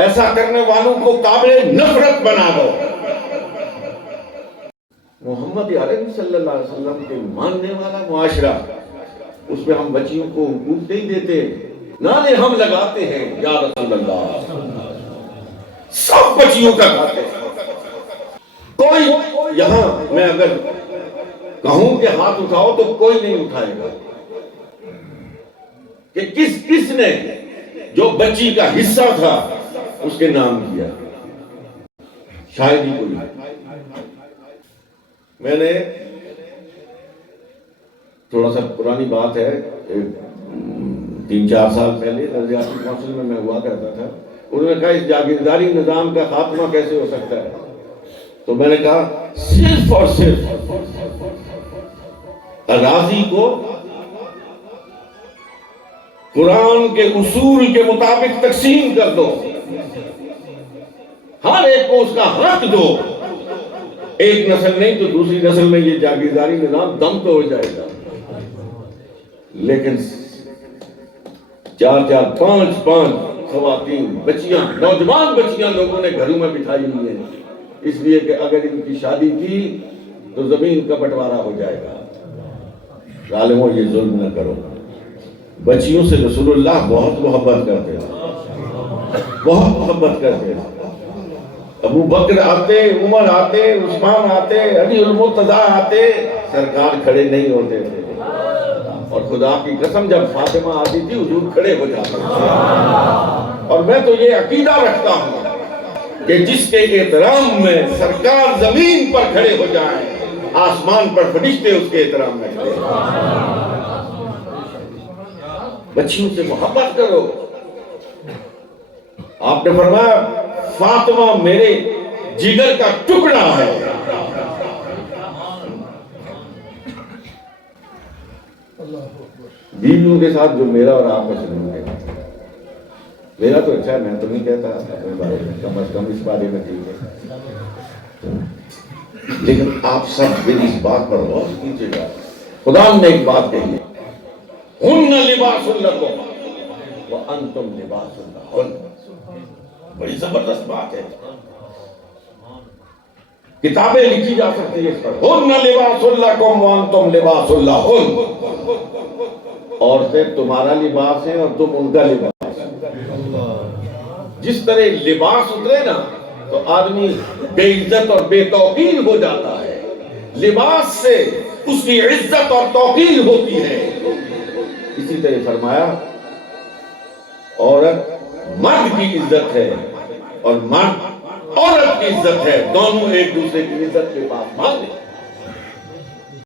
ایسا کرنے والوں کو قابل نفرت بنا دو۔ محمد عربی صلی اللہ علیہ وسلم کے ماننے والا معاشرہ، اس میں ہم بچیوں کو حقوق نہیں دیتے، نعرے ہم لگاتے ہیں یا رسول اللہ، سب بچیوں کا کھاتے ہیں۔ کوئی یہاں میں اگر کہوں کہ ہاتھ اٹھاؤ تو کوئی نہیں اٹھائے گا کہ کس نے جو بچی کا حصہ تھا اس کے نام کیا، شاید ہی کوئی۔ میں نے تھوڑا سا پرانی بات ہے، 3-4 سال پہلے نظریاتی کونسل میں ہوا کرتا تھا، انہوں نے کہا اس جاگیرداری نظام کا خاتمہ کیسے ہو سکتا ہے؟ تو میں نے کہا صرف اور صرف اراضی کو قرآن کے اصول کے مطابق تقسیم کر دو، ہر ایک کو اس کا حق دو، ایک نسل نہیں تو دوسری نسل میں یہ جاگیرداری نظام دم تو ہو جائے گا۔ لیکن 4-4 5-5 خواتین بچیاں، نوجوان بچیاں لوگوں نے گھروں میں بٹھائی ہوئی ہیں، اس لیے کہ اگر ان کی شادی کی تو زمین کا بٹوارا ہو جائے گا۔ ظالموں یہ ظلم نہ کرو۔ بچیوں سے رسول اللہ بہت محبت کرتے ہیں، بہت محبت کرتے ہیں۔ ابو بکر آتے، عمر آتے، عثمان آتے، علی المرتضیٰ آتے، سرکار کھڑے نہیں ہوتے تھے، اور خدا کی قسم جب فاطمہ آتی تھی حضور کھڑے ہو جاتے تھے۔ اور میں تو یہ عقیدہ رکھتا ہوں کہ جس کے احترام میں سرکار زمین پر کھڑے ہو جائیں، آسمان پر فرشتے اس کے احترام میں کھڑے ہو جائیں۔ بچیوں سے محبت کرو۔ آپ نے فرمایا فاطمہ میرے جگر کا ٹکڑا ہے۔ بیویوں کے ساتھ جو میرا اور آپ کا سلوک ہے، میرا تو اچھا ہے، میں تو نہیں کہتا اپنے بارے میں، کم از کم اس بارے میں ٹھیک ہے، لیکن آپ سب میری اس بات پر غور کیجیے گا۔ خدا نے ایک بات کہی ہے، ہن لباس لکم وانتم لباس لہن، بڑی زبردست بات ہے، کتابیں لکھی جا سکتی ہے اس پر، ہن لباس لکم وانتم لباس لہن، عورتیں تمہارا لباس ہیں اور تم ان کا لباس ہے۔ جس طرح لباس اترے نا تو آدمی بے عزت اور بے توقیر ہو جاتا ہے، لباس سے اس کی عزت اور توقیر ہوتی ہے۔ اسی طرح فرمایا عورت مرد کی عزت ہے اور مرد عورت کی عزت ہے، دونوں ایک دوسرے کی عزت کے پاس مانگے۔